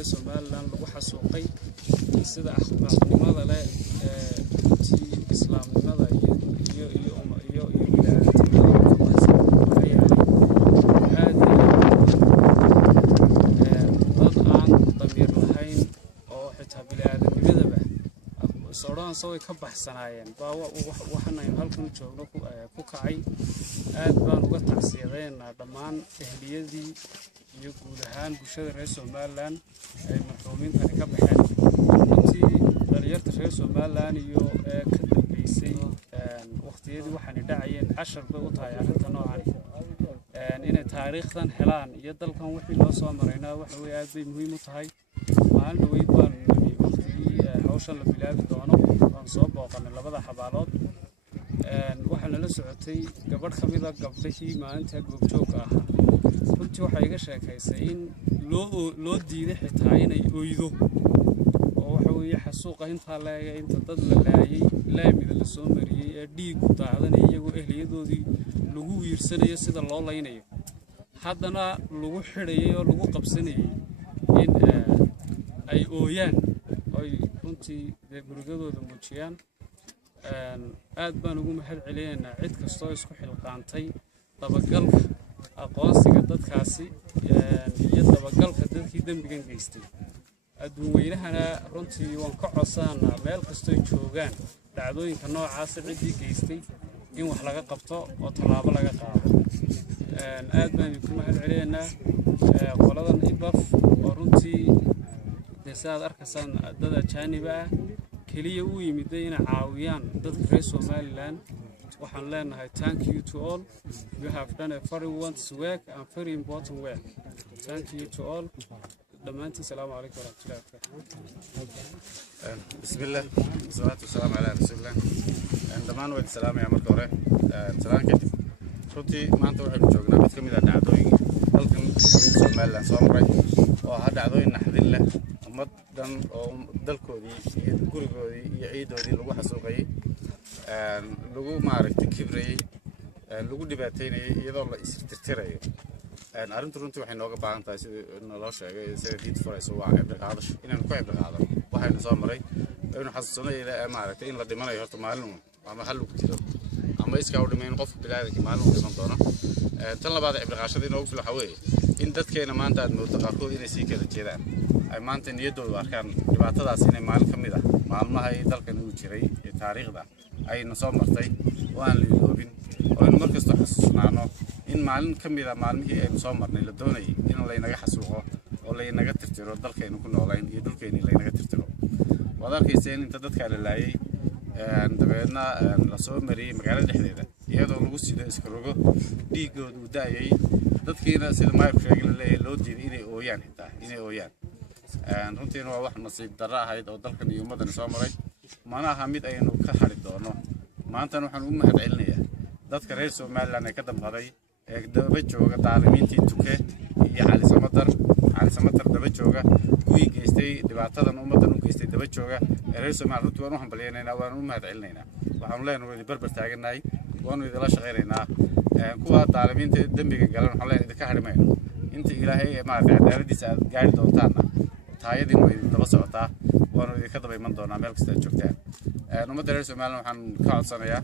reer Somaliland lagu xasuuqay sida akhlaaqnimada leh islaamnimada iyo soo ka baxsanaayeen baa waxaan halkan joogno ku kacay aad baan uga tacsiyadeynaa dhammaan ehliyadii iyo guud ahaan bulshada reer Somaliland ay marxuumiintani ka baxeen intii dhalinyarta reer Somaliland iyo ka dambeysay waqtiyadii waxaan dhacayeen 10 bay u tahay arrinta noocan inay taariikhdan helaan iyo dalkan wixii loo soo marayna waxa way aad bay muhiim u tahay maalin weyn baan hawshan la bilaabi doono aan soo booqanay labada xabaalood waxaan la socotay gabadh kamid ah gabdhihii maalinta goobjoog ah runtii waxay iga sheekaysay in loo diiday xitaa inay ooydo oo waxa weeye xasuuqa inta leeyahay inta dad la laayay laamida la soo mariyay ee dhiig daadanay iyagoo ehliyadoodii lagu wiirsanayo sida loo laynayo haddana lagu xidhayay oo lagu qabsanayay in ay ooyaan ay runtii gurigadooda muujiyaan aad baan ugu mahad celinaynaa cid kastoo isku xilqaantay dabagalka aqoonsiga dadkaasi iyo dabagalka dadkii dambigan geystay adduun weynahana runtii waan ka codsanaa meel kastoo joogaan dhacdooyinka noocaas ciddii geystay in wax laga qabto oo tallaabo laga qaado aad baan ugu mahad celinaynaa qoladan ibaf oo runtii sidaad arkaysaan dad ajaanib ah kaliya u yimid inay caawiyaan dadka reer Somaliland waxaan leenahay thank you to all you have done a very wonderful work and very important work thank you to all dhamaantiin salaamu calaykum warahmatullahi wabarakatuh bismillah wasalaatu wasalaamu calaa rasuulillah dhamaan way salaamaya marka hore salaan kadib runtii maanta waxaynu joognaa mid ka mid ah dhacdooyinka halkan Somaliland soo maray oo dhacdooyin naxdin leh ummadan oo dalkoodii iyo gurigoodii iyo ciidoodii lagu xasuuqay lagu maaragtay kibrayay lagu dhibaateynayay iyadoo la istirtirayo arrintu runtii waxay nooga baahan tahay sida loo sheegay sida diid furayso waa cibro qaadasho inaan ku cibro qaadano waxaynu soo maray inuu xasuusano maaragtay in la dhimanayo horta maalin ama hal lagu jiro ama iska u dhimayn qofka bilaadanka maalin uu dhiman doono tan labaad cibro qaadashada inoogu filan waxa weeye in dadkeena maanta aad moodo qaarkood inay sii kala jeedaan ay maanta niyadoodu arkaan dhibaatadaas inay maalin ka mid ah maalmaha ay dalkan uu jiray ee taariikhda ayna soo martay oo aan la iloobin oo aynu markasta xasuusnaano in maalin ka mid ah maalmihii aynu soo marnay la doonayay in laynaga xasuuqo oo laynaga tirtiro dalkaynu ku noolayn iyo dhulkeenii laynaga tirtiro waad arkayseen inta dadka la laayay dabeedna la soo mariyay magaalada dhexdeeda iyadoo lagu sido iska rogo dhiigooda u daayay dadkiina sida maayir sheegay la leeyahay loo diiday inay ooyaan xitaa inay ooyaan runtiina waa wax nasiib darro ahayd oo dalkan iyo ummaddan soo maray mana aha mid aynu ka hari doono maantana waxaan ugu mahad celinayaa dadka reer Somaliland ee ka damqaday ee daba jooga daalimiintii tuke iyo cali samatar daba jooga kuwii geystay dhibaatadan ummaddan u geystay daba jooga ee reer Somaliland runtii waan u hambalyeynaa waan u mahad celinaynaa waxaan leenahay barbar taaganahay waan idila shaqeynaynaa kuwa daalimiinta dambiga galan waxaan leenahay idinka harimayno inta ilaahay maaragtay cadaaladiisa aad gaari doontaana taayadin way daba socotaa waanu idinka daba iman doonaa meel kasta aad joogtaan ummadda reer Somaliland waxaan ka codsanayaa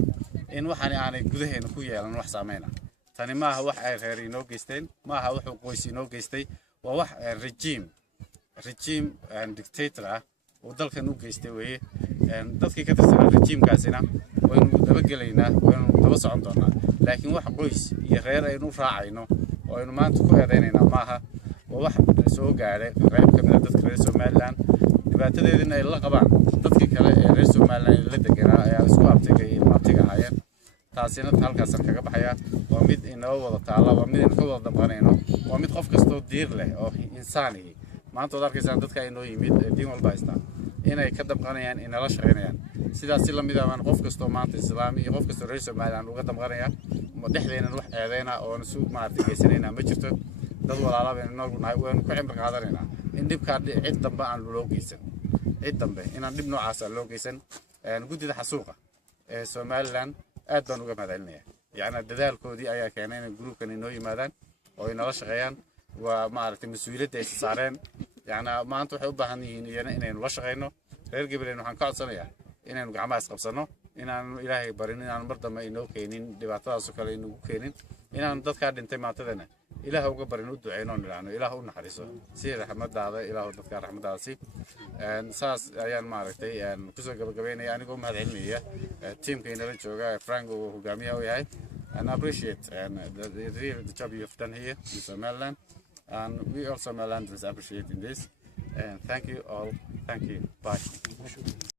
in waxaan aanay gudaheena ku yeelan wax saameyna tani ma aha wax ay reer inoo geysteen ma aha wax qoys inoo geystay waa wax regime dictator ah oo dalkan u geystay weeye dadkii ka tirsan regiimkaasina waynu daba gelaynaa waynu daba socon doonaa laakiin wax qoys iyo reer aynu raacayno oo aynu maanta ku eedeynayna ma aha waa wax soo gaaray qayb ka mid ah dadka reer Somaliland dhibaatadeedina ay la qabaan dadkii kale ee reer Somaliland la deganaa ayaa isku abtiga ahaayeen taasina halkaas kaga baxaya waa mid inoo wada taala waa mid ka wada damqanayno waa mid qof kasto diir leh oo insaani maanta wada arkaysan dadka ay noo yimid diin walba haysta inay ka damqanayaan in la shaqeynayaan sidaas la mid ah qof kasto maanta islaami iyo qof kasto reer Somaliland uga damqanaya ma dhexdeena wax eedeena oo suu maartay geysanayna ma jirto dad walaalaha inoo nahay waan ku cimri qaadanayna in dibka cid dambe aan loo geysan cid dambe inaan dib noocaas loo geysan gudida xasuuqa ee Somaliland aad baan uga mahadcelinayaa يعني الدلال كودي أيها كانين الجروب كان إنه يمادان أو إنه لا شقيان وما عرفت مسؤولية السعرين يعني ما أنتوا حب هنيين إن وش غيرنا غير قبل إنه هنقعد سنة إن جماعة قبصنا إن إلهي برين إن برضه ما إنه كينين دبعتها سكال إنه كينين إن ضد كارد أنت ما تدنا إله هو برين ودعينون لعنه إله هو نحرسه سير رحمة هذا إله هو ضد كار رحمة هذا سي ساس يعني ما عرفتي يعني كسر قبل يعني قوم هذا علمية تيم كيننا بنشوفه فرانكو وجامية وياي and appreciate and the job you've done here in Somaliland, and we also Somalilanders appreciate in this. And thank you all. Thank you. Bye.